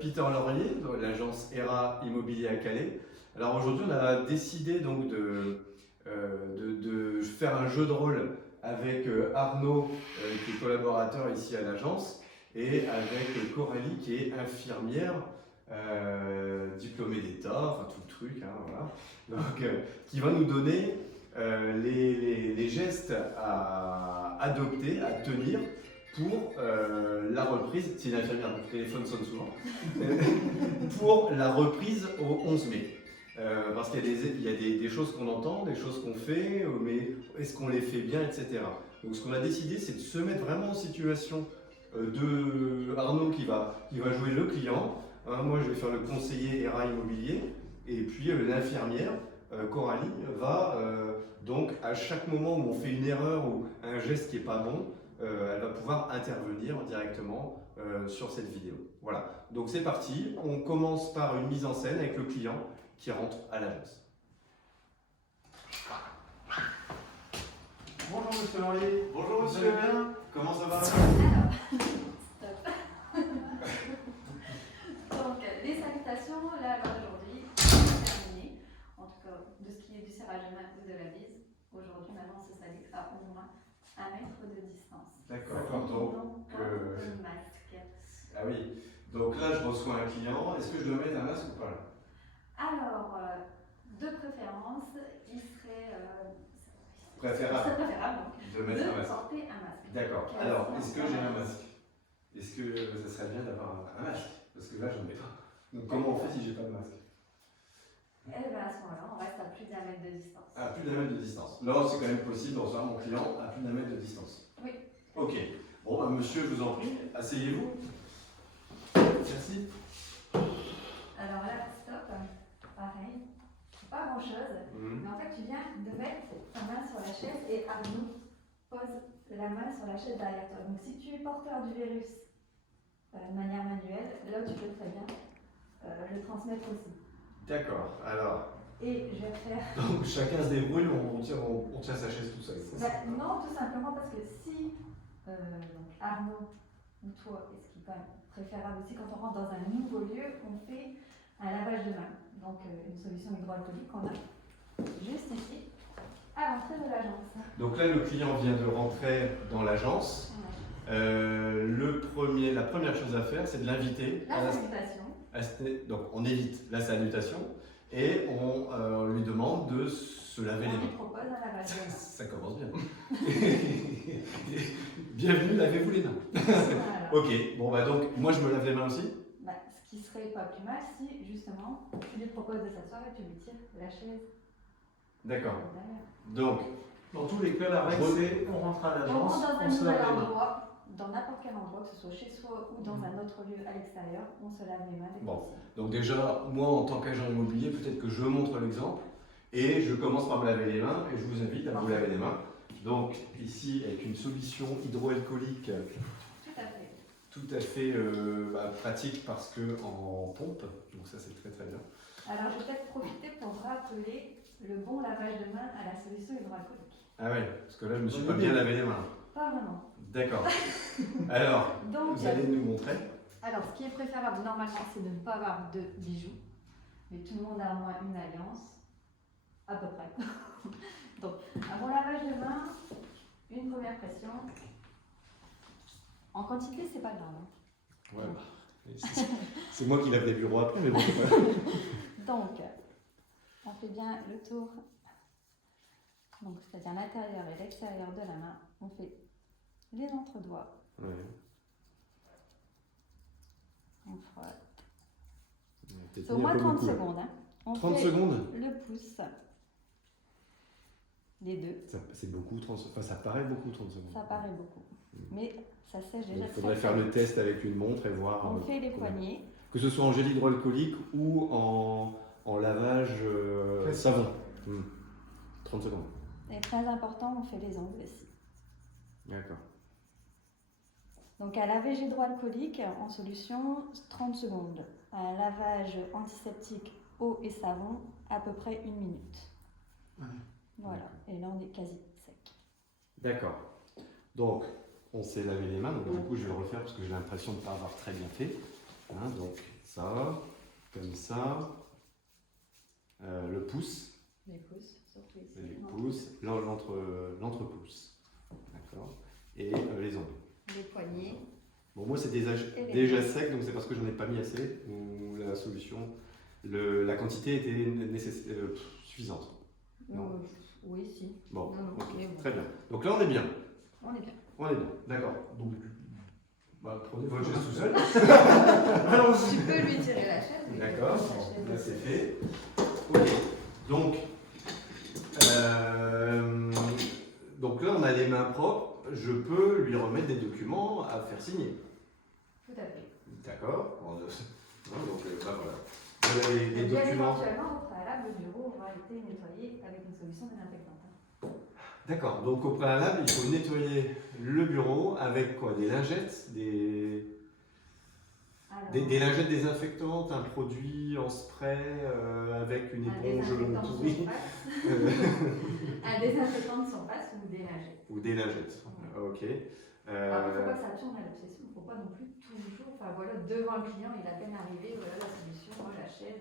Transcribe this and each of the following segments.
Peter Laurier, de l'agence ERA Immobilier à Calais. Alors aujourd'hui, on a décidé donc de faire un jeu de rôle avec Arnaud, qui est collaborateur ici à l'agence, et avec Coralie, qui est infirmière, diplômée d'État, enfin tout le truc, hein, voilà. Donc, qui va nous donner les gestes à adopter, à tenir pour la reprise, c'est une infirmière, donc le téléphone sonne souvent, pour la reprise au 11 mai. Parce qu'il y a des choses qu'on entend, des choses qu'on fait, mais est-ce qu'on les fait bien, etc. Donc ce qu'on a décidé, c'est de se mettre vraiment en situation de Arnaud qui va jouer le client, hein, moi je vais faire le conseiller ERA immobilier, et puis l'infirmière, Coralie, va donc à chaque moment où on fait une erreur ou un geste qui n'est pas bon, elle va pouvoir intervenir directement sur cette vidéo. Voilà, donc c'est parti, on commence par une mise en scène avec le client qui rentre à l'agence. Bonjour Monsieur Laurier. Bonjour Vous monsieur. allez bien? Comment ça va? Alors, stop. Donc, les salutations, là, aujourd'hui, c'est terminé. En tout cas, de ce qui est du serrage de main ou de la bise. Aujourd'hui, maintenant, on se salue à au moins 1 mètre de distance. D'accord, donc le masque. ah oui, donc là je reçois un client, est-ce que je dois mettre un masque ou pas là? Alors, de préférence, il serait Préférable donc, de mettre un masque. porter un masque. D'accord, alors est-ce que j'ai un masque? Est-ce que ça serait bien d'avoir un masque? Parce que là j'en ai pas. Donc comment on fait si j'ai pas de masque? Et bien à ce moment-là, on reste à plus d'1 mètre de distance. À plus d'1 mètre de distance. Là c'est quand même possible de recevoir mon client à plus d'1 mètre de distance. Oui. Ok, bon bah, monsieur je vous en prie, asseyez-vous. Merci. Alors là, stop, pareil, pas grand chose, mais en fait tu viens de mettre ta main sur la chaise et Arnaud pose la main sur la chaise derrière toi. Donc si tu es porteur du virus de manière manuelle, là tu peux très bien le transmettre aussi. D'accord, alors. Et je vais faire. Donc chacun se débrouille, on tient sa chaise tout seul. Non, tout simplement parce que si donc Arnaud ou toi, et ce qui est quand même préférable aussi quand on rentre dans un nouveau lieu, on fait un lavage de main. Donc une solution hydroalcoolique qu'on a juste ici à l'entrée de l'agence. Donc là le client vient de rentrer dans l'agence. La première chose à faire, c'est de l'inviter. La salutation. Donc on évite la salutation et on lui demande de se laver les On lui mains. propose un lavage de main. Ça commence bien. Bienvenue, lavez-vous les mains. Voilà. Ok, bon bah donc moi je me lave les mains aussi. Bah, ce qui serait pas plus mal si justement tu lui proposes de s'asseoir et tu lui tires la chaise. D'accord. Derrière. Donc, Dans tous les cas, la règle c'est on rentre à On l'agence, rentre dans un on se nouvel lave les mains. endroit, dans n'importe quel endroit, que ce soit chez soi ou dans un autre lieu à l'extérieur, on se lave les mains dès Bon. possible. donc déjà, moi en tant qu'agent immobilier, peut-être que je montre l'exemple et je commence par me laver les mains et je vous invite à vous laver les mains. Donc ici, avec une solution hydroalcoolique Tout à fait. pratique parce que en pompe, donc ça c'est très très bien. Alors je vais peut-être profiter pour rappeler le bon lavage de main à la solution hydroalcoolique. Ah ouais, parce que là je me suis pas bien lavé les mains. Pas vraiment. D'accord. Alors, Donc, vous allez nous montrer. alors ce qui est préférable normalement c'est de ne pas avoir de bijoux, mais tout le monde a au moins une alliance, à peu près. Donc un bon lavage de main, une première pression. En quantité c'est pas grave. Hein. Ouais, bah, c'est moi qui lave les bureaux après, mais bon. Donc, on fait bien le tour, donc c'est-à-dire l'intérieur et l'extérieur de la main. On fait les entre-doigts, Ouais. on frotte. C'est C'est au moins 30 secondes. Hein. On 30 fait secondes? le pouce, les deux. C'est beaucoup, ça paraît beaucoup 30 secondes. Ça paraît beaucoup, mais ça sèche déjà. Il faudrait faire le test avec une montre et voir. On fait les poignets. Que ce soit en gel hydroalcoolique ou en lavage savon. 30 secondes. Et très important, on fait les ongles aussi. D'accord. Donc un lavage hydroalcoolique en solution, 30 secondes. Un lavage antiseptique eau et savon, à peu près 1 minute. Ouais. Voilà, et là on est quasi sec. D'accord. Donc, on s'est lavé les mains, donc du coup je vais le refaire parce que j'ai l'impression de ne pas avoir très bien fait. Hein, donc ça, comme ça, le pouce, Les pouces, surtout ici. les pouces, l'entrepouce, d'accord, et les ongles. Les poignets. Bon, moi c'est déjà sec, donc c'est parce que j'en ai pas mis assez, ou la solution, la quantité était suffisante. Non. Oui, si. Bon, Non, ok, mais bon. très bien. Donc là on est bien. On est bien. On est bien, d'accord. Donc, prenez votre chaise tout seul. Tu peux lui tirer la chaise. mais D'accord, la chaise là aussi. c'est fait. Ok, donc là on a les mains propres, je peux lui remettre des documents à faire signer. Tout à fait. D'accord. Donc voilà. Voilà les Bien documents. éventuellement, au préalable, le bureau aura été nettoyé avec une solution désinfectante. D'accord, donc au préalable il faut nettoyer le bureau avec quoi? Des lingettes, Alors, des lingettes désinfectantes, un produit en spray avec une un éponge désinfectant de pourrie. surface. Un désinfectant de surface ou des lingettes. Ou des lingettes. Ok. Alors, il ne faut pas que ça tourne à l'obsession, il ne faut pas non plus toujours, enfin voilà, devant le client, il a à peine arrivé, voilà la solution, voilà la chaise,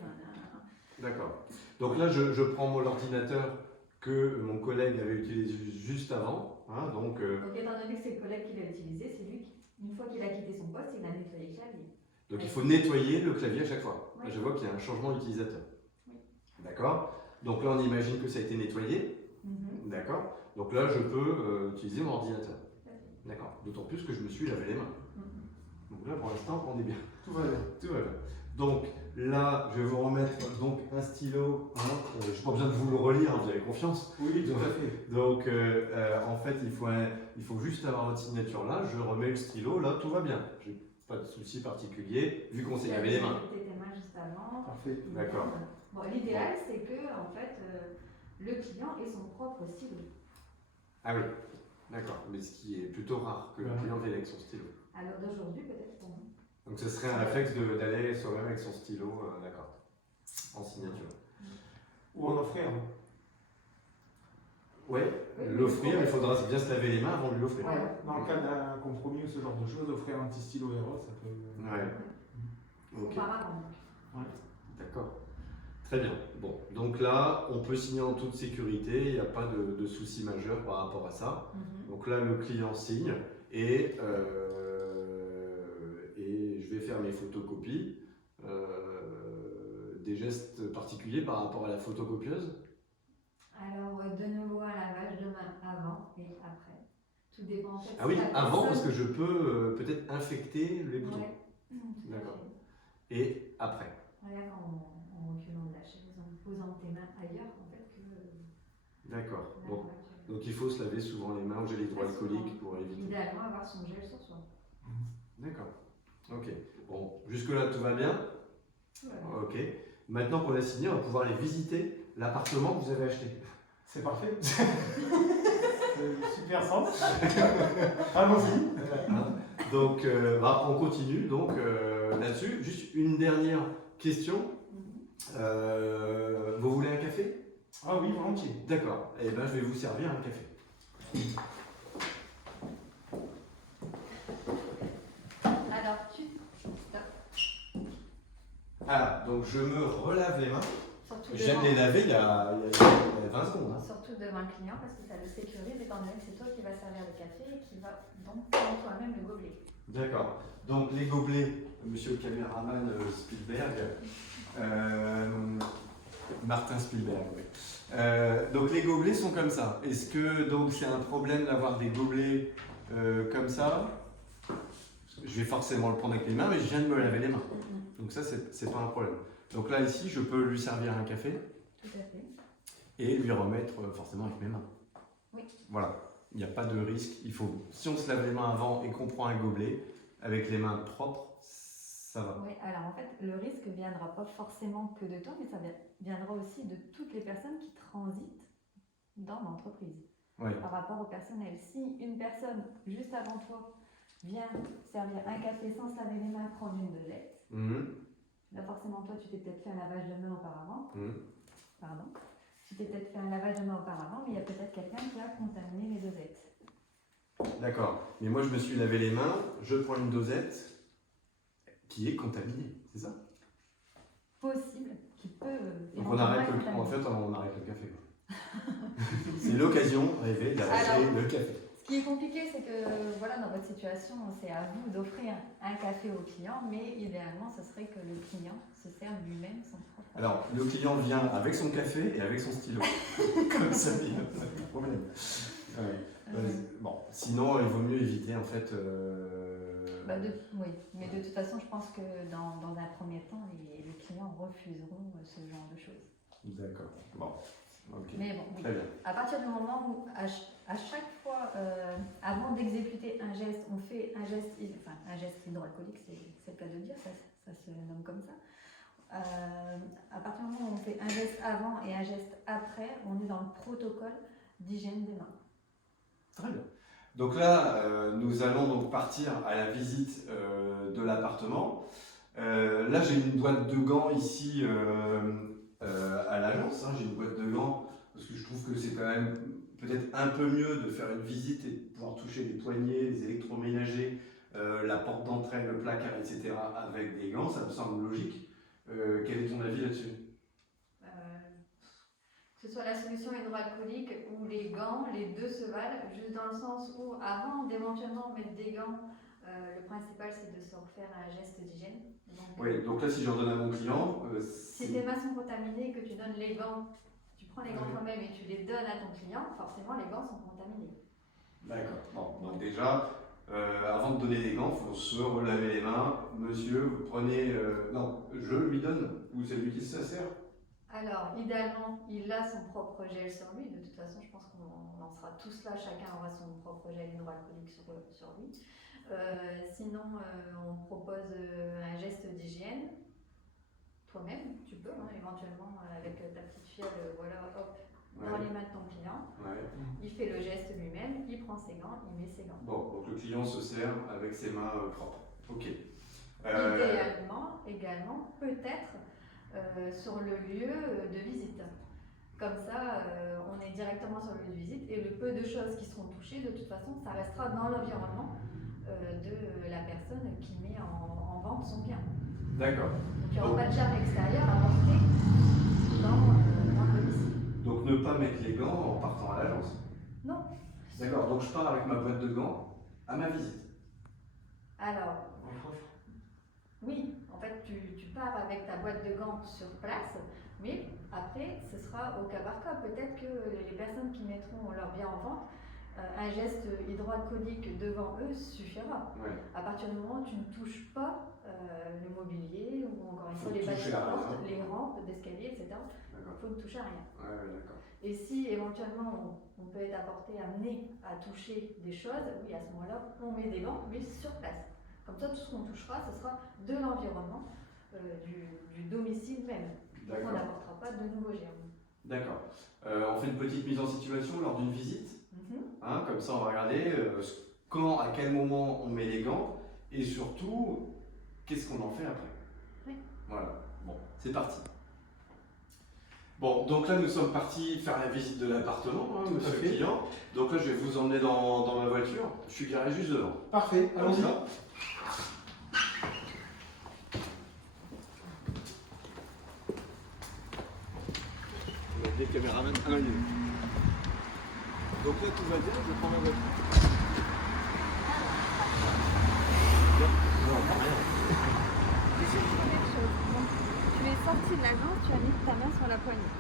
D'accord. Donc là, je prends mon ordinateur que mon collègue avait utilisé juste avant. Hein, donc, Donc, étant donné que c'est le collègue qui l'a utilisé, c'est lui qui, une fois qu'il a quitté son poste, il a nettoyé le clavier. donc il faut nettoyer le clavier à chaque fois. Oui. Là, je vois qu'il y a un changement utilisateur. Oui. D'accord. Donc là, on imagine que ça a été nettoyé. D'accord. Donc là, je peux utiliser mon ordinateur. D'accord. D'autant plus que je me suis lavé les mains. Donc là, pour l'instant, on est bien. Tout va bien. Tout va bien. Donc là, je vais vous remettre donc un stylo. Hein, je n'ai pas besoin de vous le relire, hein, vous avez confiance. Oui, tout à fait. Donc en fait, il faut juste avoir votre signature là. Je remets le stylo, là, tout va bien. Je n'ai pas de souci particulier, vu qu'on s'est lavé les mains. Tu tes mains juste avant. Parfait. D'accord. Bon, l'idéal, c'est que, en fait, le client ait son propre stylo. Ah oui, d'accord. Mais ce qui est plutôt rare que le client vienne avec son stylo. Alors d'aujourd'hui, peut-être pour nous. Donc ce serait un réflexe d'aller soi-même avec son stylo, d'accord, en signature. Ou en offrir. Ouais, l'offrir, il faudra bien se laver les mains avant de l'offrir. Ouais. Dans le cas d'un compromis ou ce genre de choses, offrir un petit stylo Eros, ça peut. Ouais. Ok. Auparavant. Ouais. D'accord. Très bien. Bon, donc là, on peut signer en toute sécurité, il n'y a pas de souci majeur par rapport à ça. Donc là, le client signe et je vais faire mes photocopies. Des gestes particuliers par rapport à la photocopieuse? Alors, de nouveau, un lavage de main avant et après. Tout dépend en fait. Ah oui, avant, parce que je peux peut-être infecter les boutons. Ouais. D'accord. Et après? Regarde en reculant de la chaise, en posant tes mains ailleurs en fait que. D'accord. Donc il faut se laver souvent les mains au gel hydroalcoolique pour éviter. Idéalement avoir son gel sur soi. D'accord. Ok. Bon, jusque-là tout va bien. Voilà. Ok. Maintenant qu'on a signé, on va pouvoir aller visiter l'appartement que vous avez acheté. C'est parfait. C'est super simple. Allons-y. Donc, on continue donc là-dessus. Juste une dernière question. Vous voulez un café? Ah oui, volontiers. D'accord. Eh bien, je vais vous servir un café. Alors, stop. Ah, donc je me relave les mains. Surtout Je viens de les devant, laver il y a 20 secondes. Hein. surtout devant le client parce que ça le sécurise étant donné que c'est toi qui vas servir le café et qui va donc prendre toi-même le gobelet. D'accord. Donc les gobelets, monsieur le caméraman Spielberg, Martin Spielberg, oui. Donc les gobelets sont comme ça. Est-ce que donc c'est un problème d'avoir des gobelets comme ça? Je vais forcément le prendre avec les mains, mais je viens de me laver les mains. Donc ça, c'est pas un problème. Donc là, ici, je peux lui servir un café. Tout à fait. Et lui remettre forcément avec mes mains. Oui. Voilà. Il n'y a pas de risque. Il faut, si on se lave les mains avant et qu'on prend un gobelet, avec les mains propres, ça va. Oui, alors en fait, le risque ne viendra pas forcément que de toi, mais ça viendra aussi de toutes les personnes qui transitent dans l'entreprise. Oui. Par rapport au personnel. Si une personne, juste avant toi, vient servir un café sans se laver les mains, prendre une dosette, là forcément toi, tu t'es peut-être fait un lavage de mains auparavant. Pardon. Tu t'es peut-être fait un lavage de mains auparavant, mais il y a peut-être quelqu'un qui a contaminé les dosettes. D'accord. Mais moi, je me suis lavé les mains, je prends une dosette, qui est contaminé, c'est ça? Possible, qui peut. Donc on arrête éventuellement en être fait, on arrête le café. C'est l'occasion rêvée d'arrêter Alors, le café. Ce qui est compliqué, c'est que voilà, dans votre situation, c'est à vous d'offrir un café au client, mais idéalement, ce serait que le client se serve lui-même son propre. Alors, le client vient avec son café et avec son stylo. Comme ça, il n'y a pas de problème. Bon, sinon, il vaut mieux éviter en fait. Oui, mais de toute façon, je pense que dans un premier temps, les clients refuseront ce genre de choses. D'accord. Bon. Ok. Mais bon, oui. Très bien. À partir du moment où, à chaque fois, avant d'exécuter un geste, on fait un geste hydroalcoolique, c'est le cas de dire, ça se nomme comme ça. À partir du moment où on fait un geste avant et un geste après, on est dans le protocole d'hygiène des mains. Très bien. Donc là, nous allons donc partir à la visite de l'appartement. Là, j'ai une boîte de gants ici à l'agence. Hein. J'ai une boîte de gants parce que je trouve que c'est quand même peut-être un peu mieux de faire une visite et de pouvoir toucher les poignées, les électroménagers, la porte d'entrée, le placard, etc. avec des gants. Ça me semble logique. Quel est ton avis là-dessus? Que ce soit la solution hydroalcoolique ou les gants, les deux se valent, juste dans le sens où avant d'éventuellement mettre des gants, le principal c'est de se refaire un geste d'hygiène. Oui, donc là si j'en donne à mon client... si tes mains sont contaminées, que tu donnes les gants, tu prends les gants toi-même et tu les donnes à ton client, forcément les gants sont contaminés. D'accord. Bon, donc déjà, avant de donner les gants, il faut se relaver les mains. Monsieur, vous prenez... non, je lui donne, ou c'est lui qui se sert? Alors, idéalement, il a son propre gel sur lui. De toute façon, je pense qu'on en sera tous là. Chacun aura son propre gel hydroalcoolique sur lui. Sinon, on propose un geste d'hygiène. Toi-même, tu peux, hein, éventuellement, avec ta petite fiole, voilà, hop, dans les mains de ton client. Ouais. Il fait le geste lui-même, il prend ses gants, il met ses gants. Bon, donc le client se sert avec ses mains propres. Ok. Idéalement, également, peut-être, sur le lieu de visite. Comme ça, on est directement sur le lieu de visite et le peu de choses qui seront touchées, de toute façon, ça restera dans l'environnement de la personne qui met en vente son bien. D'accord. Donc il n'y aura pas de germe extérieur à porter dans le domicile. Donc ne pas mettre les gants en partant à l'agence? Non. D'accord, donc je pars avec ma boîte de gants à ma visite. Alors, oui, en fait, tu pars avec ta boîte de gants sur place, mais après, ce sera au cas par cas. Peut-être que les personnes qui mettront leur bien en vente, un geste hydroalcoolique devant eux suffira. Ouais. À partir du moment où tu ne touches pas le mobilier ou encore une fois les bâtiments, les rampes d'escalier, etc., il faut ne toucher à rien. Ouais, d'accord. Et si éventuellement on peut être amené à toucher des choses, oui, à ce moment-là, on met des gants, mais sur place. Comme ça, tout ce qu'on touchera, ce sera de l'environnement, du domicile même. On n'apportera pas de nouveaux germes. D'accord. On fait une petite mise en situation lors d'une visite. Hein, comme ça, on va regarder quand, à quel moment on met les gants et surtout, qu'est-ce qu'on en fait après. Oui. Voilà. Bon, c'est parti. Bon, donc là, nous sommes partis faire la visite de l'appartement, hein, monsieur le client. Donc là, je vais vous emmener dans ma voiture. Je suis garé juste devant. Parfait, allons-y. Des caméramans à main nue. Donc là tout va bien, je prends ma voiture. Non, rien. Tu es sorti de l'agence, tu as mis ta main sur la poignée.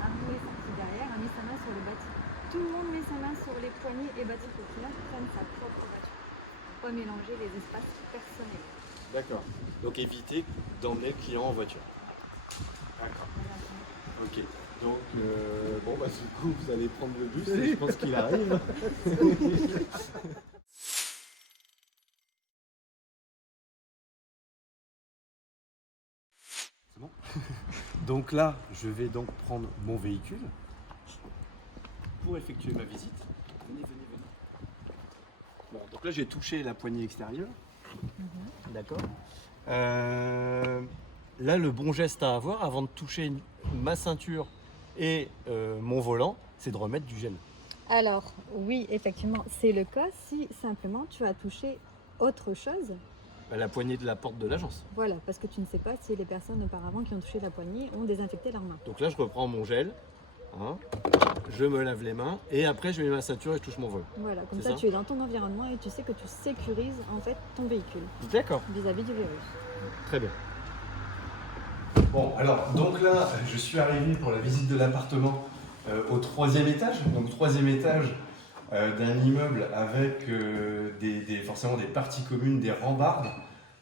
Arnaud est sorti derrière, a mis sa main sur le bâti. Tout le monde met sa main sur les poignées et bâti pour que prenne sa propre voiture. Pas mélanger les espaces personnels. D'accord. Donc éviter d'emmener le client en voiture. D'accord. Ok. Donc, bon, bah, du coup, vous allez prendre le bus et je pense qu'il arrive. C'est bon. Donc là, je vais donc prendre mon véhicule pour effectuer ma visite. Venez. Bon, donc là, j'ai touché la poignée extérieure. D'accord. Là, le bon geste à avoir avant de toucher ma ceinture et mon volant, c'est de remettre du gel. Alors, oui, effectivement, c'est le cas si simplement tu as touché autre chose la poignée de la porte de l'agence. Voilà, parce que tu ne sais pas si les personnes auparavant qui ont touché la poignée ont désinfecté leurs mains. Donc là, je reprends mon gel, hein, je me lave les mains et après, je mets ma ceinture et je touche mon vol. Voilà, comme C'est ça ça tu es dans ton environnement et tu sais que tu sécurises en fait ton véhicule D'accord, vis-à-vis du virus. très bien. Bon, alors, donc là, je suis arrivé pour la visite de l'appartement au 3e étage. Donc, 3e étage d'un immeuble avec forcément des parties communes, des rambardes.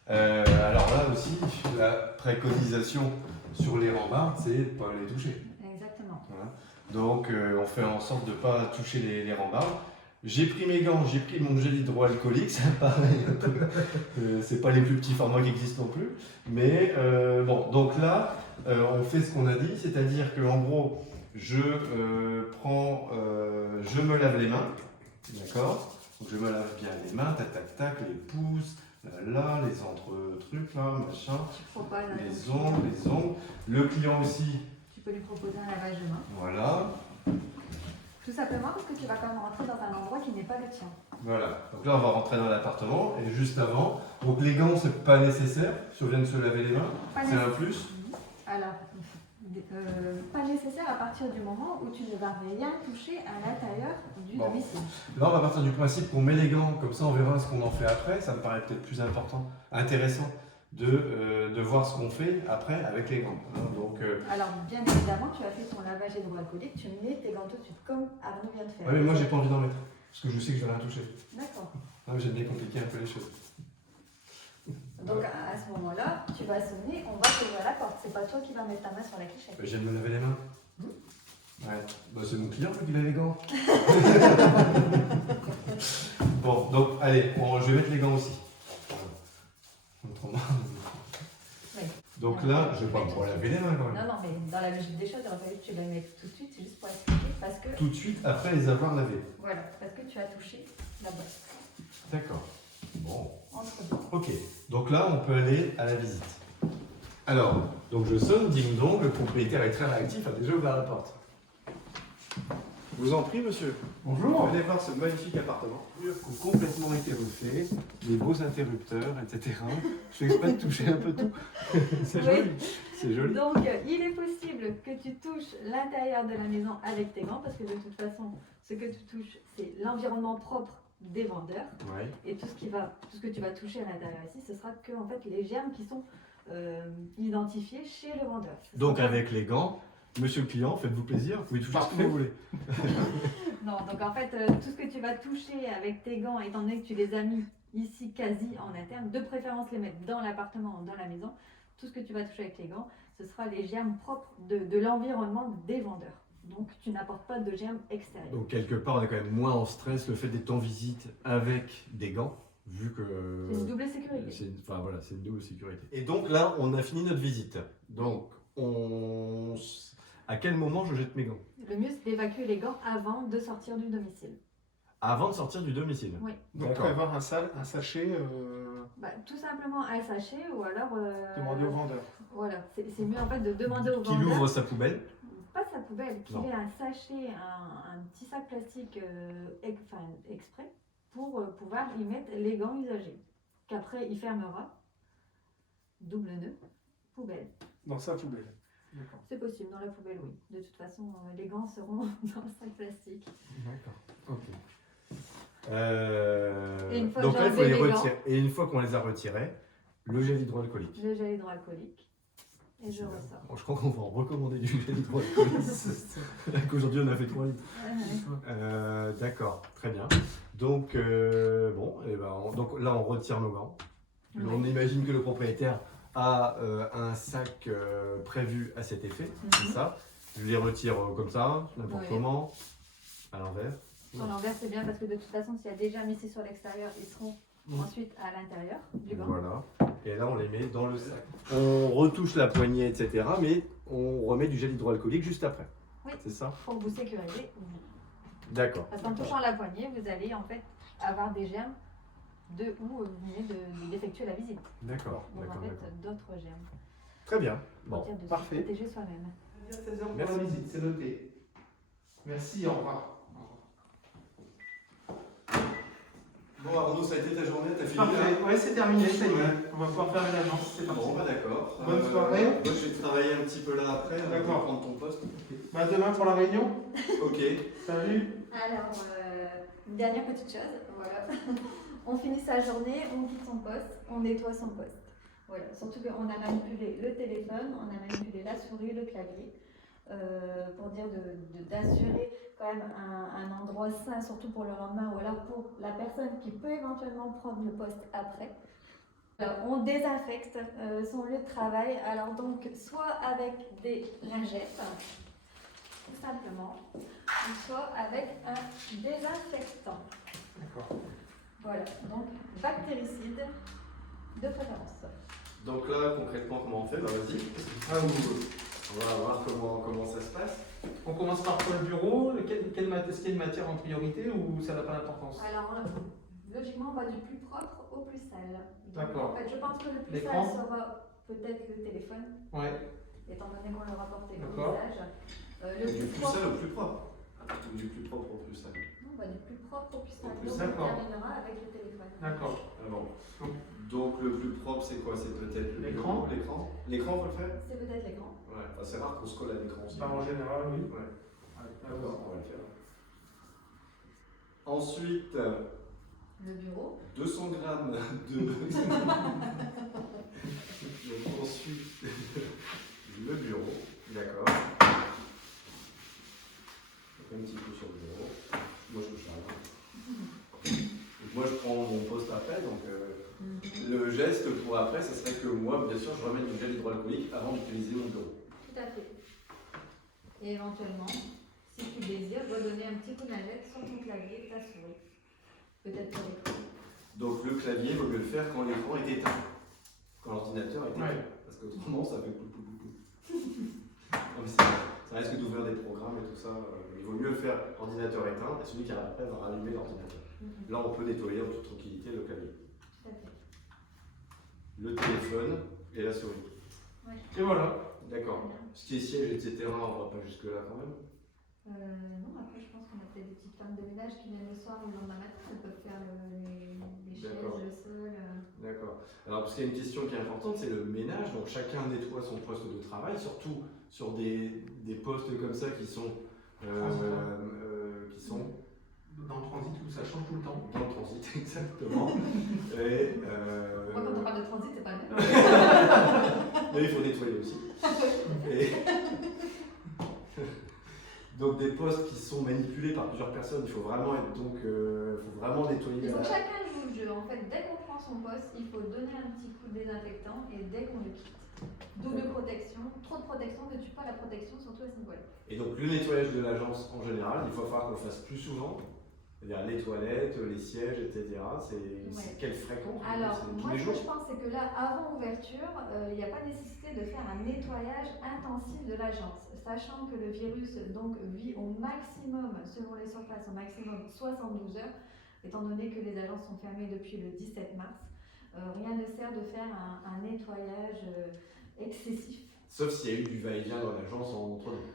Alors là aussi, la préconisation sur les rambardes, c'est de ne pas les toucher. Exactement. Voilà. Donc, on fait en sorte de ne pas toucher les rambardes. J'ai pris mes gants, j'ai pris mon gel hydroalcoolique, ça paraît un peu. C'est pas les plus petits formats qui existent non plus. Mais bon, donc là, on fait ce qu'on a dit, c'est-à-dire qu'en gros, je me lave les mains, d'accord? Donc je me lave bien les mains, tac tac tac, les pouces, là, les entre-trucs, là, machin, les ongles. Le client aussi, Tu peux lui proposer un lavage de main. voilà. Tout simplement parce que tu vas quand même rentrer dans un endroit qui n'est pas le tien. Voilà, donc là on va rentrer dans l'appartement et juste avant, donc les gants c'est pas nécessaire, si on vient de se laver les mains, c'est un plus. Alors, pas nécessaire à partir du moment où tu ne vas rien toucher à l'intérieur du Bon. domicile. Là on va partir du principe qu'on met les gants, comme ça on verra ce qu'on en fait après, ça me paraît peut-être plus intéressant de voir ce qu'on fait après avec les gants. Donc, Alors, bien évidemment, tu as fait ton lavage hydroalcoolique, tu mets tes gants tout de suite, comme Arnaud vient de faire. ouais, mais moi j'ai pas envie d'en mettre, parce que je sais que je vais rien toucher. D'accord. J'aime bien compliquer un peu les choses. Donc, à ce moment-là, tu vas sonner, on va t'ouvrir la porte. C'est pas toi qui vas mettre ta main sur la clichette. Je viens de me laver les mains. Ouais, bah, c'est mon client qui a les gants. Bon, donc allez, je vais mettre les gants aussi. Autrement. Oui. Donc là, je vais pas pouvoir laver les mains quand même. Non, mais dans la logique des choses, il aurait fallu que tu les mettes tout de suite, c'est juste pour expliquer, parce que, Tout de suite après les avoir lavés. voilà, parce que tu as touché la boîte. D'accord. Bon. Entre deux. Ok. Donc là, on peut aller à la visite. Alors, donc je sonne, ding dong, le propriétaire est très réactif, a déjà ouvert la porte. Je vous en prie, monsieur. Bonjour. Venez voir ce magnifique appartement. Qui ont complètement été refaits, des beaux interrupteurs, etc. Je fais exprès de toucher un peu tout. C'est Oui. joli. C'est joli. Donc, il est possible que tu touches l'intérieur de la maison avec tes gants, parce que de toute façon, ce que tu touches, c'est l'environnement propre des vendeurs. Ouais. Et tout ce que tu vas toucher à l'intérieur ici, ce sera que en fait, les germes qui sont identifiés chez le vendeur. Donc avec les gants, monsieur le client, faites-vous plaisir, vous pouvez toucher ce que vous voulez. Non, donc en fait, tout ce que tu vas toucher avec tes gants, étant donné que tu les as mis ici quasi en interne, de préférence les mettre dans l'appartement ou dans la maison, tout ce que tu vas toucher avec les gants, ce sera les germes propres de l'environnement des vendeurs. Donc tu n'apportes pas de germes extérieurs. Donc quelque part, on est quand même moins en stress le fait d'être en visite avec des gants, vu que... C'est une double sécurité. Enfin voilà, c'est une double sécurité. Et donc là, on a fini notre visite. Donc, à quel moment je jette mes gants? Le mieux, c'est d'évacuer les gants avant de sortir du domicile. Avant de sortir du domicile? Oui. Donc D'accord. prévoir un sachet, Tout simplement un sachet ou alors... demander au vendeur. Voilà, c'est mieux en fait de demander au Qu'il vendeur... ouvre sa poubelle? Pas sa poubelle, qu'il Non. ait un sachet, un petit sac plastique exprès pour pouvoir y mettre les gants usagés. Qu'après il fermera, double nœud, poubelle. Dans sa poubelle. D'accord. C'est possible, dans la poubelle, oui. De toute façon, les gants seront dans le sac plastique. D'accord. Ok. Et une fois Donc que là, il j'ai faut les enlevé mes retirer. Et une fois qu'on les a retirés, le gel hydroalcoolique. Le gel hydroalcoolique. Et je ressors. Bon, je crois qu'on va en recommander du gel hydroalcoolique. Qu'aujourd'hui, on a fait 3 litres. D'accord, très bien. Donc, donc là, on retire nos gants. Ouais. On imagine que le propriétaire a un sac prévu à cet effet, c'est ça. Je les retire comme ça, n'importe Oui. comment, à l'envers. Sur l'envers, c'est bien parce que de toute façon, s'il y a déjà mis ici sur l'extérieur, ils seront ensuite à l'intérieur du gant. Voilà. Et là, on les met dans le sac. On retouche la poignée, etc. Mais on remet du gel hydroalcoolique juste après. Oui. C'est ça? Pour vous sécuriser, vous. D'accord. Parce qu'en touchant la poignée, vous allez en fait avoir des germes de où vous venez d'effectuer la visite. D'accord. Donc en fait, d'autres germes. Très bien. Pour Bon. dire de se parfait. protéger soi-même. 16h pour Merci. la visite, c'est noté. Merci, au revoir. Bon Arnaud, ça a été ta journée, t'as fini Parfait, là? ouais, c'est terminé, ça y est. On va pouvoir fermer l'agence, c'est parti. Bon, bah d'accord. Bonne soirée. Moi, je vais travailler un petit peu là après, on va D'accord. prendre ton poste. Bah, demain pour la réunion. Ok. Salut. Alors, une dernière petite chose, voilà. On finit sa journée, on quitte son poste, on nettoie son poste. Voilà. Surtout qu'on a manipulé le téléphone, on a manipulé la souris, le clavier, pour dire d'assurer quand même un endroit sain, surtout pour le lendemain, ou alors pour la personne qui peut éventuellement prendre le poste après. On désinfecte son lieu de travail, alors donc soit avec des lingettes, tout simplement, ou soit avec un désinfectant. D'accord. Voilà, donc bactéricide de préférence. Donc là, concrètement, comment on fait? Bah vas-y. Ah, oui. On va voir comment ça se passe. On commence par quoi, le bureau? Est-ce qu'il y a une matière en priorité ou ça n'a pas d'importance? Alors, logiquement, on va du plus propre au plus sale. Donc, D'accord. En fait, je pense que le plus L'écran? sale sera peut-être le téléphone, Ouais. étant donné qu'on l'aura porté au D'accord. visage. Du plus sale au plus propre. Ou du plus propre au plus sale. Non, bah, du plus propre au plus sale. plus Donc, sale. on terminera avec le téléphone. D'accord. Ah bon. Donc le plus propre, c'est quoi? C'est peut-être L'écran. L'écran. L'écran, faut le faire? C'est peut-être l'écran. Ouais. Enfin, c'est rare qu'on se colle à l'écran aussi. Bah, en général, oui. Ouais. Ouais. D'accord, on va le faire. Ensuite, Le bureau. 200 grammes de. Donc ensuite, le bureau. D'accord. Donc un petit peu sur le bureau. Moi je touche rien. Donc moi je prends mon poste après. Donc le geste pour après, ce serait que moi, bien sûr, je remets du gel hydroalcoolique avant d'utiliser mon bureau. Tout à fait. Et éventuellement, si tu désires, redonner un petit coup de lingette sur ton clavier, ta souris. Peut-être pour l'écran. Donc le clavier, il vaut mieux le faire quand l'écran est éteint. Quand l'ordinateur est éteint. Ouais. Parce qu'autrement, ça fait pou pou pou pou. Comme ça risque d'ouvrir des programmes et tout ça. Il vaut mieux le faire ordinateur éteint et celui qui arrive après va rallumer l'ordinateur. Là, on peut nettoyer en toute tranquillité le clavier. Tout à fait. Le téléphone et la souris. Et voilà. D'accord. Ce qui est siège, etc., on va pas jusque-là quand même. Non, après, je pense qu'on a peut-être des petites femmes de ménage qui viennent le soir ou le lendemain matin. Elles peuvent faire les chaises, D'accord. le sol. D'accord. Alors, parce qu'il y a une question qui est importante, c'est le ménage. Donc, chacun nettoie son poste de travail, surtout sur des postes comme ça qui sont. Dans le transit où ça change tout le temps. Dans le transit, exactement. Et, Moi, quand on parle de transit, c'est pas bien. mais il faut nettoyer aussi. Et donc des postes qui sont manipulés par plusieurs personnes, il faut vraiment être faut vraiment nettoyer. Il faut que chacun joue le jeu. En fait, dès qu'on prend son poste, il faut donner un petit coup de désinfectant et dès qu'on le quitte. Double protection. Trop de protection ne tue pas la protection, surtout à ce niveau-là. Et donc le nettoyage de l'agence en général, il faut falloir qu'on le fasse plus souvent. C'est-à-dire les toilettes, les sièges, etc. C'est quelle fréquence? Alors, C'est tous moi, les ce jours? que je pense, c'est que là, avant ouverture, il n'y a pas nécessité de faire un nettoyage intensif de l'agence, sachant que le virus donc vit au maximum, selon les surfaces, au maximum 72 heures, étant donné que les agences sont fermées depuis le 17 mars. Rien ne sert de faire un nettoyage excessif. Sauf s'il y a eu du va-et-vient dans l'agence entre nous.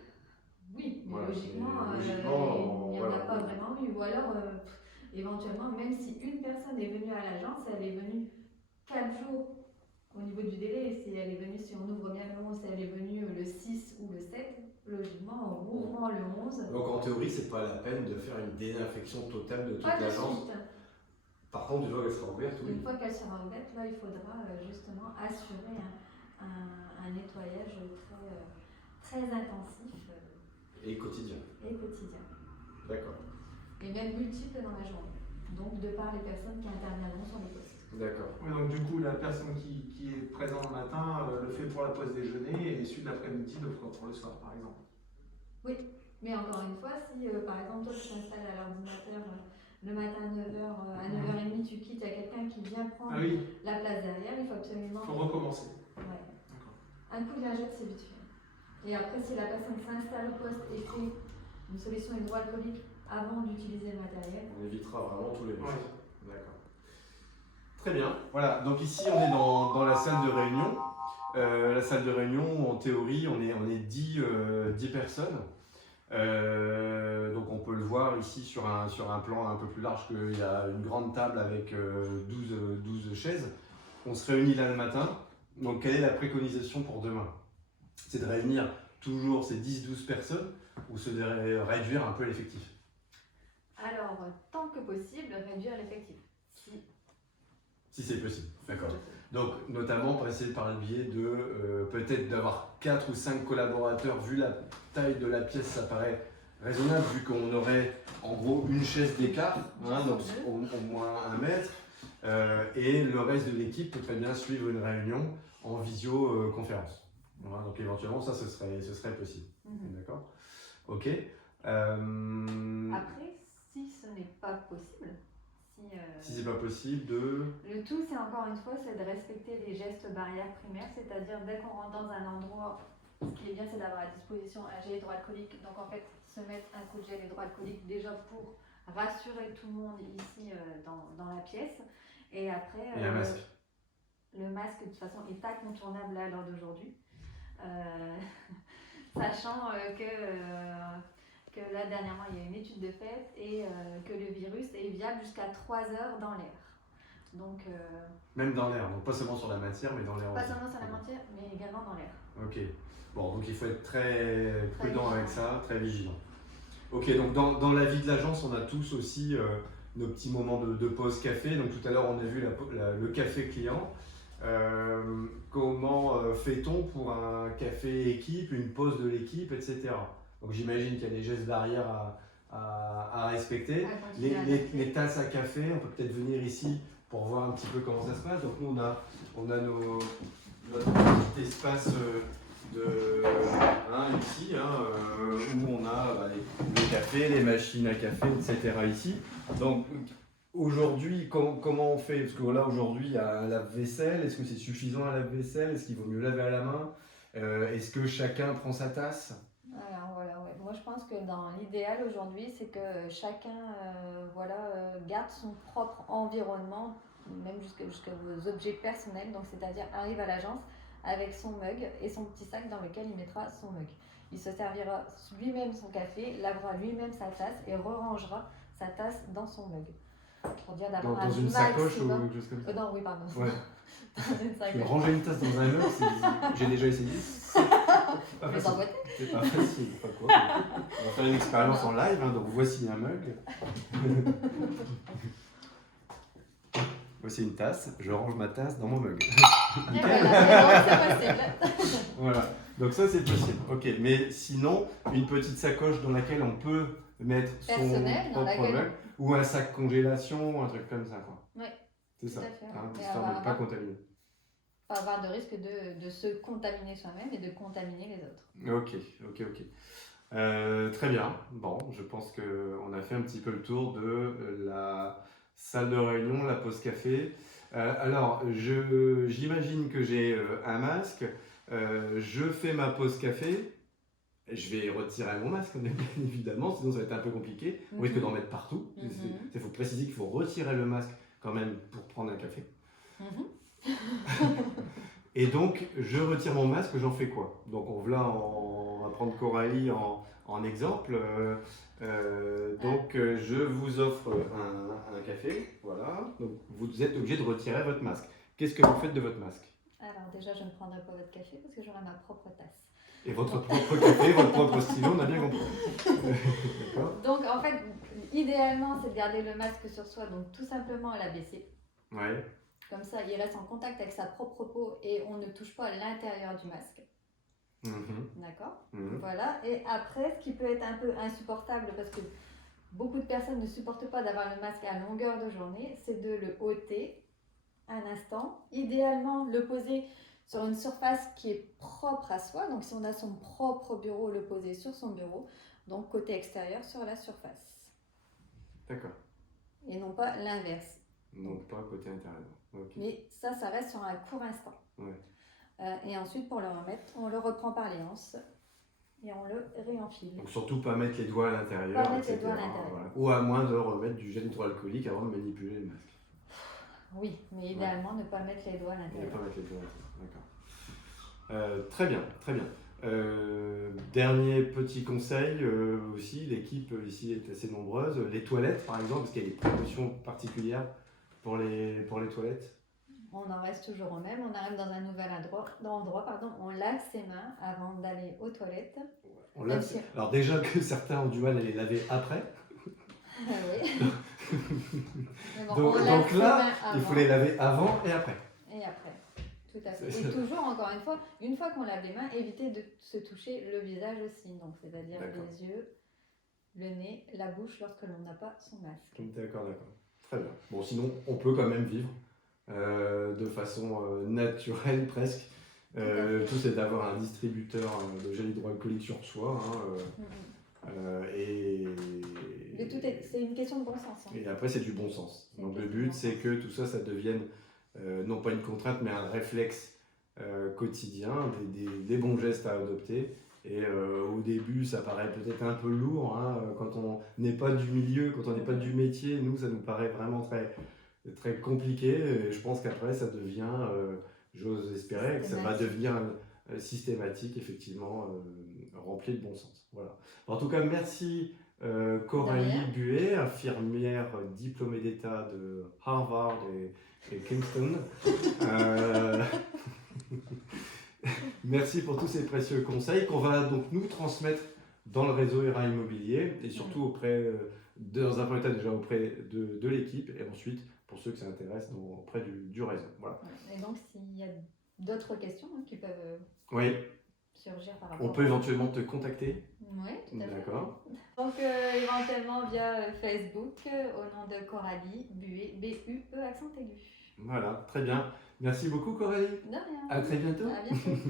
Oui, mais Voilà, logiquement, logiquement, il n'y en a voilà. pas vraiment eu. Ou alors, éventuellement, même si une personne est venue à l'agence, elle est venue 4 jours au niveau du délai. Si elle est venue, si on ouvre bien le 11, si elle est venue le 6 ou le 7, logiquement, en ouvrant le 11. Donc en théorie, c'est pas la peine de faire une désinfection totale de toute Pas de l'agence. suite. Par contre, une fois qu'elle sera ouverte, oui. Une fois qu'elle sera ouverte, là, il faudra justement assurer un nettoyage très intensif Et quotidien. et quotidien. D'accord. Et même multiple dans la journée. Donc, de par les personnes qui interviendront sur les postes. D'accord. Oui, donc du coup, la personne qui est présente le matin le fait pour la pause déjeuner et celui de l'après-midi le fera pour le soir, par exemple. Oui, mais encore une fois, si par exemple toi tu t'installes à l'ordinateur le matin à 9h, à 9h30 tu quittes, il y a quelqu'un qui vient prendre Ah oui, la place derrière, il faut absolument. il faut recommencer. Ouais. D'accord. Un coup de lingette, c'est vite fait. Et après, si la personne s'installe au poste et fait une solution hydroalcoolique avant d'utiliser le matériel. On évitera vraiment tous les risques. Ouais. D'accord. Très bien. Voilà, donc ici on est dans la salle de réunion. La salle de réunion, en théorie, on est 10 personnes. Donc on peut le voir ici sur un plan un peu plus large qu'il y a une grande table avec 12 chaises. On se réunit là le matin. Donc quelle est la préconisation pour demain? C'est de réunir toujours ces 10-12 personnes ou se réduire un peu l'effectif? Alors, tant que possible, réduire l'effectif. Si c'est possible, d'accord. Donc, notamment pour essayer par le biais de peut-être d'avoir 4 ou 5 collaborateurs, vu la taille de la pièce, ça paraît raisonnable, vu qu'on aurait en gros une chaise d'écart, hein, donc au moins 1 mètre, et le reste de l'équipe peut très bien suivre une réunion en visioconférence. Voilà, donc éventuellement, ça, ce serait possible. D'accord? Ok. Après, si ce n'est pas possible, si c'est pas possible de... Le tout, c'est encore une fois, c'est de respecter les gestes barrières primaires, c'est-à-dire dès qu'on rentre dans un endroit, ce qui est bien, c'est d'avoir à disposition un gel hydroalcoolique. Donc en fait, se mettre un coup de gel hydroalcoolique déjà pour rassurer tout le monde ici dans la pièce. Et après, et un masque. Le masque, de toute façon, est incontournable à l'heure d'aujourd'hui. Sachant que là, dernièrement, il y a une étude de fait et que le virus est viable jusqu'à 3 heures dans l'air. Donc, même dans l'air, donc pas seulement sur la matière, mais dans l'air pas aussi. seulement sur la matière, mais également dans l'air. Ok. Bon, donc il faut être très prudent avec ça, très vigilant. Ok, donc dans la vie de l'agence, on a tous aussi nos petits moments de pause café. Donc tout à l'heure, on a vu le café client. Comment fait-on pour un café équipe, une pause de l'équipe, etc. Donc j'imagine qu'il y a des gestes barrières à respecter. Les tasses à café, on peut peut-être venir ici pour voir un petit peu comment ça se passe. Donc nous, on a notre petit espace ici, où on a les cafés, les machines à café, etc. ici. Donc aujourd'hui, comment on fait? Parce que là, aujourd'hui, il y a un lave-vaisselle. Est-ce que c'est suffisant un lave-vaisselle? Est-ce qu'il vaut mieux laver à la main? Est-ce que chacun prend sa tasse? Alors voilà, ouais. Moi je pense que dans l'idéal aujourd'hui, c'est que chacun garde son propre environnement, même jusqu'aux objets personnels. Donc c'est-à-dire arrive à l'agence avec son mug et son petit sac dans lequel il mettra son mug. Il se servira lui-même son café, lavera lui-même sa tasse et rerangera sa tasse dans son mug. Pour dire d'avoir dans une sacoche ou quelque chose comme ça? Non, oui, pardon. Ouais. Dans une sacoche. Ranger une tasse dans un mug, j'ai déjà essayé. Mais sans boîte. C'est pas facile, pas quoi. On va faire une expérience en live, donc voici un mug. Voici une tasse, je range ma tasse dans mon mug. Et voilà, c'est possible. Voilà, donc ça c'est possible. Ok, mais sinon, une petite sacoche dans laquelle on peut mettre personnel, son propre mug, ou un sac congélation, un truc comme ça, quoi. Oui. C'est ça, Tout histoire de ne pas contaminer. Pas avoir de risque de se contaminer soi-même et de contaminer les autres. Ok. Très bien. Bon, je pense qu'on a fait un petit peu le tour de la salle de réunion, la pause café. Alors, j'imagine que j'ai un masque. Je fais ma pause café. Je vais retirer mon masque, bien évidemment, sinon ça va être un peu compliqué. On risque d'en mettre partout. Il faut préciser qu'il faut retirer le masque quand même pour prendre un café. Et donc, je retire mon masque, j'en fais quoi? Donc, on va prendre Coralie en exemple. Je vous offre un café, voilà. Donc, vous êtes obligé de retirer votre masque. Qu'est-ce que vous faites de votre masque? Alors, déjà, je ne prendrai pas votre café parce que j'aurai ma propre tasse. Et votre propre café, votre propre stylo, on a bien compris. D'accord. Donc, en fait, idéalement, c'est de garder le masque sur soi, donc tout simplement à l'abaisser. Ouais. Comme ça, il reste en contact avec sa propre peau et on ne touche pas à l'intérieur du masque. D'accord. Voilà. Et après, ce qui peut être un peu insupportable, parce que beaucoup de personnes ne supportent pas d'avoir le masque à longueur de journée, c'est de le ôter un instant. Idéalement, le poser sur une surface qui est propre à soi. Donc, si on a son propre bureau, le poser sur son bureau. Donc, côté extérieur, sur la surface. D'accord. Et non pas l'inverse. Donc, pas côté intérieur. Okay. Mais ça reste sur un court instant. Ouais. Et ensuite, pour le remettre, on le reprend par les anses et on le réenfile. Donc, surtout pas mettre les doigts à l'intérieur. Pas mettre les doigts à l'intérieur. Voilà. Ou à moins de remettre du gel hydroalcoolique avant de manipuler le masque. Oui, mais idéalement, ne pas mettre les doigts à l'intérieur. Ne pas mettre les doigts à l'intérieur, d'accord. Très bien, très bien. Dernier petit conseil aussi, l'équipe ici est assez nombreuse. Les toilettes par exemple, parce qu'il y a des précautions particulières pour les toilettes. On en reste toujours au même. On arrive dans un nouvel endroit, on lave ses mains avant d'aller aux toilettes. On lave. Alors déjà que certains ont du mal à les laver après. Ah oui. Mais bon, Donc on lave ses là, mains il faut avant les laver avant et après. et après. Tout à fait. Et toujours, encore une fois qu'on lave les mains, éviter de se toucher le visage aussi. Donc, c'est-à-dire D'accord. les yeux, le nez, la bouche lorsque l'on n'a pas son masque. D'accord. Très bien. Bon, sinon, on peut quand même vivre de façon naturelle presque. Tout c'est d'avoir un distributeur de gel hydroalcoolique sur soi. C'est une question de bon sens. Hein. Et après, c'est du bon sens. Donc le but, c'est que tout ça, ça devienne non pas une contrainte, mais un réflexe quotidien, des bons gestes à adopter. Et au début, ça paraît peut-être un peu lourd, hein, quand on n'est pas du milieu, quand on n'est pas du métier. Nous, ça nous paraît vraiment très compliqué. Et je pense qu'après, ça devient, j'ose espérer, que ça va devenir systématique, effectivement, rempli de bon sens. Voilà. En tout cas, merci Coralie Buet, infirmière diplômée d'État de Harvard et Kingston. Merci pour tous ces précieux conseils qu'on va donc nous transmettre dans le réseau ERA Immobilier et surtout dans un premier temps déjà auprès de l'équipe et ensuite pour ceux que ça intéresse auprès du réseau. Voilà. Et donc s'il y a d'autres questions qui peuvent surgir par rapport on peut éventuellement te contacter. Oui, tout à fait. D'accord. Donc éventuellement via Facebook au nom de Coralie Buet, B-U-E accent aigu. Voilà, très bien. Merci beaucoup Coralie. De rien. À très bientôt. À bientôt.